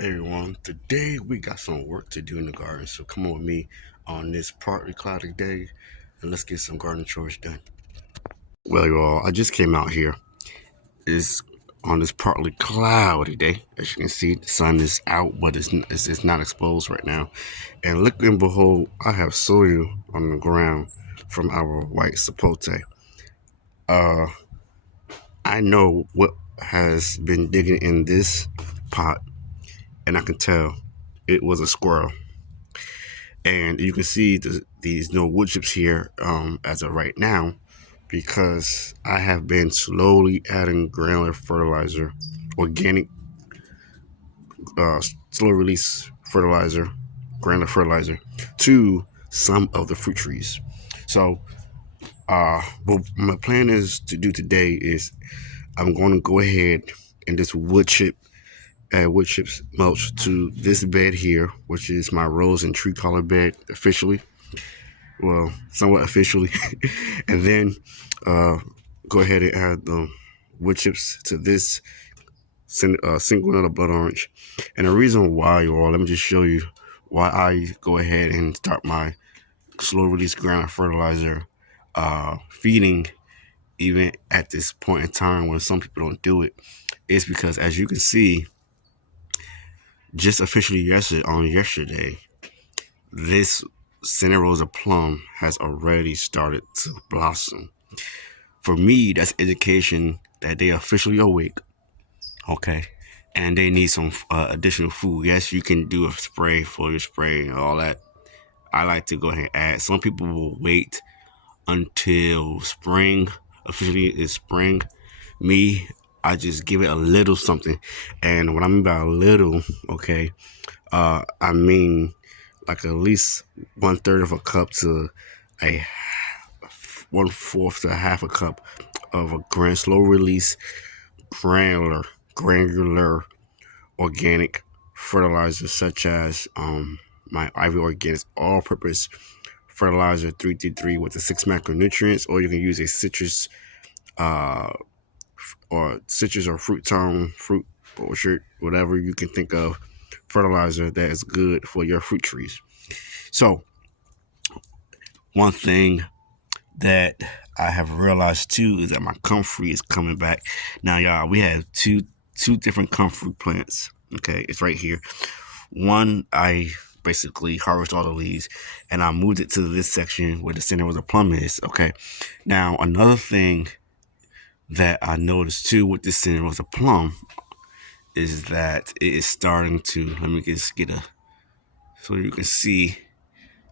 Hey everyone, today we got some work to do in the garden, so come on with me on this partly cloudy day and let's get some garden chores done. Well, you all, I just came out here. It's on this partly cloudy day. As you can see, the sun is out, but it's not exposed right now. And look and behold, I have soil on the ground from our white sapote. Uh, I know what has been digging in this pot, and I can tell it was a squirrel. And you can see these no wood chips here as of right now because I have been slowly adding granular fertilizer, organic slow release fertilizer, granular fertilizer to some of the fruit trees. So what my plan is to do today is I'm going to go ahead and just add wood chips mulch to this bed here, which is my rose and tree collar bed officially. Well, somewhat officially. And then go ahead and add the wood chips to this single nut blood orange. And the reason why, you all, let me just show you why I go ahead and start my slow release granular fertilizer feeding even at this point in time when some people don't do it. Is because, as you can see, just officially yesterday, this Santa Rosa plum has already started to blossom. For me, that's indication that they officially awake, okay? And they need some additional food. Yes, you can do a spray, foliar spray, and all that. I like to go ahead and add. Some people will wait until spring, officially is spring. Me, I just give it a little something. And what I mean by a little, okay, I mean like at least 1/3 of a cup to a 1/4 to a half a cup of a slow release granular organic fertilizer, such as my Ivy Organics all-purpose fertilizer 333 with the 6 macronutrients, or you can use a citrus or fruit tone, fruit orchard, whatever you can think of fertilizer that is good for your fruit trees. So one thing that I have realized too is that my comfrey is coming back. Now, y'all, we have two different comfrey plants. Okay, it's right here. One, I basically harvest all the leaves and I moved it to this section where the center where the plum is. Okay, now another thing that I noticed too with this center was a plum is that it is starting to, let me just get a, so you can see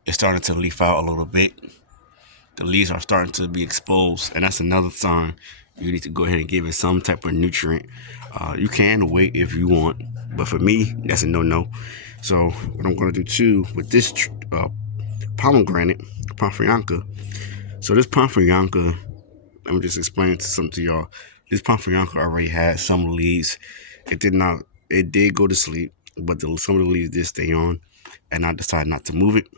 it's starting to leaf out a little bit. The leaves are starting to be exposed, and that's another sign you need to go ahead and give it some type of nutrient. You can wait if you want, but for me, that's a no-no. So what I'm going to do too with this pomegranate, Pomfrianca. So this Pomfrianca, let me just explain something to y'all. This Pomfrianca already had some leaves. It did go to sleep, but some of the leaves did stay on, and I decided not to move it.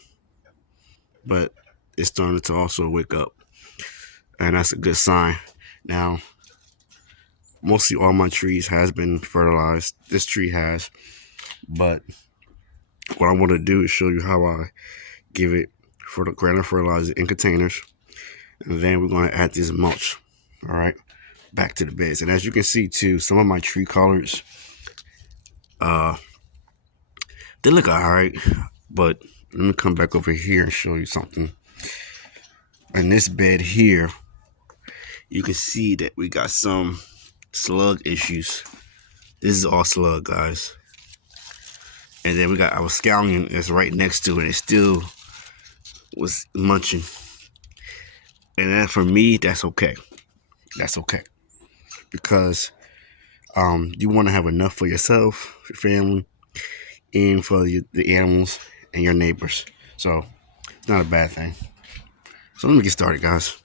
But it's starting to also wake up, and that's a good sign. Now, mostly all my trees has been fertilized. This tree has, but what I want to do is show you how I give it for the granular fertilizer in containers, and then we're going to add this mulch. All right, back to the beds, and as you can see too, some of my tree collards, they look all right, but let me come back over here and show you something. In this bed here, you can see that we got some slug issues. This is all slug, guys. And then we got our scallion that's right next to it. It still was munching. And then for me, that's okay. That's okay. Because you want to have enough for yourself, your family, and for the animals and your neighbors. So it's not a bad thing. So let me get started, guys.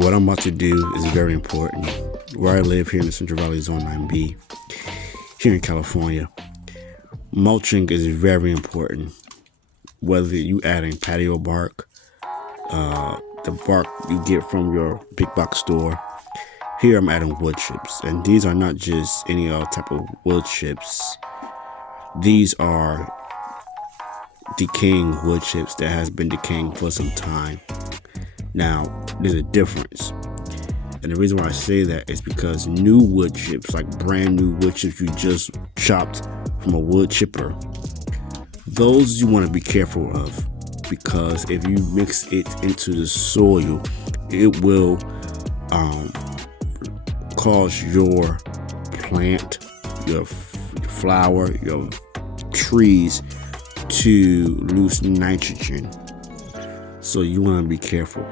what I'm about to do is very important. Where I live here in the Central Valley Zone 9B, here in California, mulching is very important. Whether you adding patio bark, the bark you get from your big box store. Here I'm adding wood chips, and these are not just any type of wood chips. These are decaying wood chips that has been decaying for some time. Now, there's a difference. And the reason why I say that is because new wood chips, like brand new wood chips you just chopped from a wood chipper, those you want to be careful of, because if you mix it into the soil, it will cause your plant, your flower, your trees to lose nitrogen. So you want to be careful.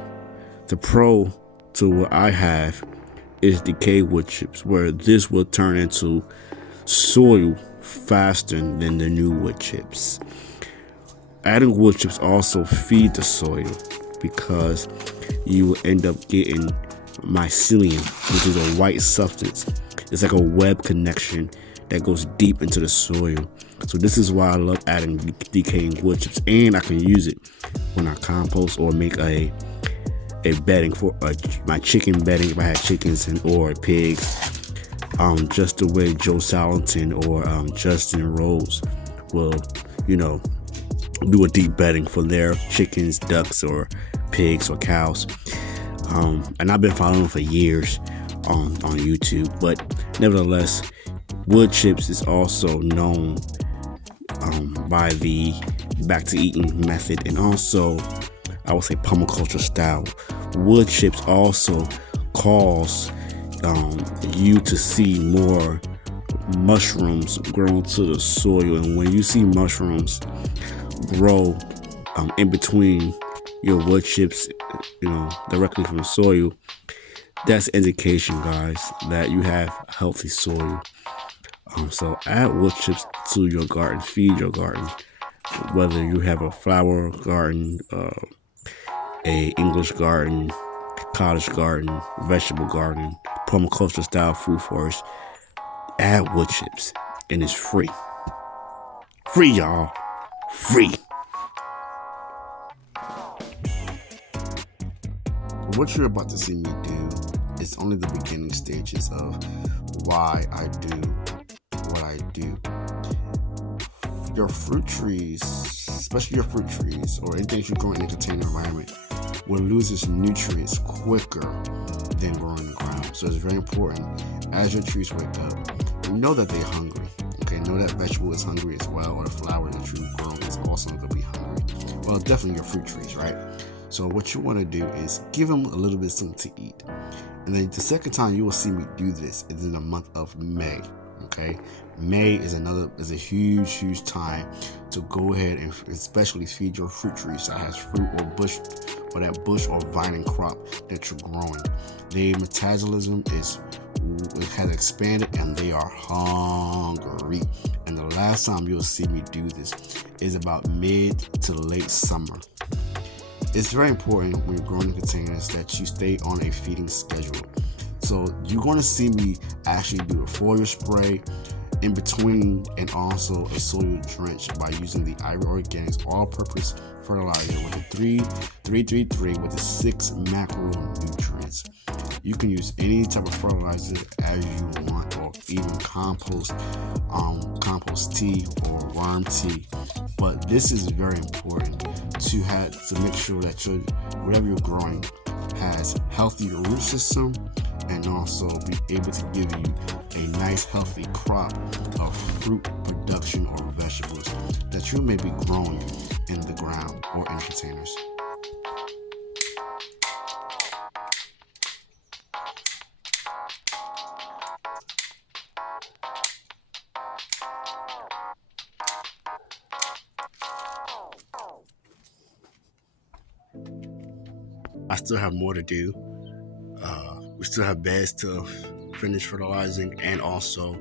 The pro to what I have is decay wood chips, where this will turn into soil faster than the new wood chips. Adding wood chips also feed the soil, because you will end up getting mycelium, which is a white substance. It's like a web connection that goes deep into the soil. So this is why I love adding decaying wood chips, and I can use it when I compost or make a bedding for my chicken bedding if I had chickens or pigs. Just the way Joe Salatin or Justin Rose will, do a deep bedding for their chickens, ducks, or pigs or cows. And I've been following them for years on YouTube. But nevertheless, wood chips is also known by the back to eating method, and also I would say permaculture style. Wood chips also cause you to see more mushrooms grow to the soil, and when you see mushrooms grow in between your wood chips, directly from the soil, that's indication, guys, that you have healthy soil. So add wood chips to your garden, feed your garden, whether you have a flower garden, a English garden, cottage garden, vegetable garden, permaculture style food forest. Add wood chips, and it's free. Free, y'all. Free. What you're about to see me do is only the beginning stages of why I do what I do. Your fruit trees, especially your fruit trees or anything you grow in a container environment, will lose its nutrients quicker than growing in the ground. So it's very important as your trees wake up, know that they're hungry. Okay, know that vegetable is hungry as well, or the flower that you grow is also going to be hungry. Well, definitely your fruit trees, right? So what you want to do is give them a little bit of something to eat. And then the second time you will see me do this is in the month of May. Okay, May is a huge time to go ahead and especially feed your fruit trees that has fruit or bush, or that bush or vining crop that you're growing. Their metabolism has expanded and they are hungry. And the last time you'll see me do this is about mid to late summer. It's very important when you're growing in containers that you stay on a feeding schedule. So you're going to see me actually do a foliar spray in between, and also a soil drench by using the Ivy Organics all-purpose fertilizer with the 333 with the 6 macronutrients. You can use any type of fertilizer as you want, or even compost tea or worm tea. But this is very important to make sure that whatever you're growing has healthy root system, and also be able to give you a nice healthy crop of fruit production or vegetables that you may be growing in the ground or in containers. I still have more to do. We still have beds to finish fertilizing, and also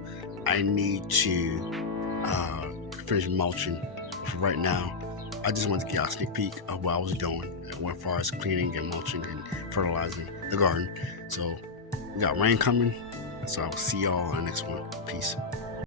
I need to finish mulching. For right now, I just wanted to get a sneak peek of what I was doing as far as cleaning and mulching and fertilizing. the garden. So we got rain coming. So I'll see y'all on the next one. Peace.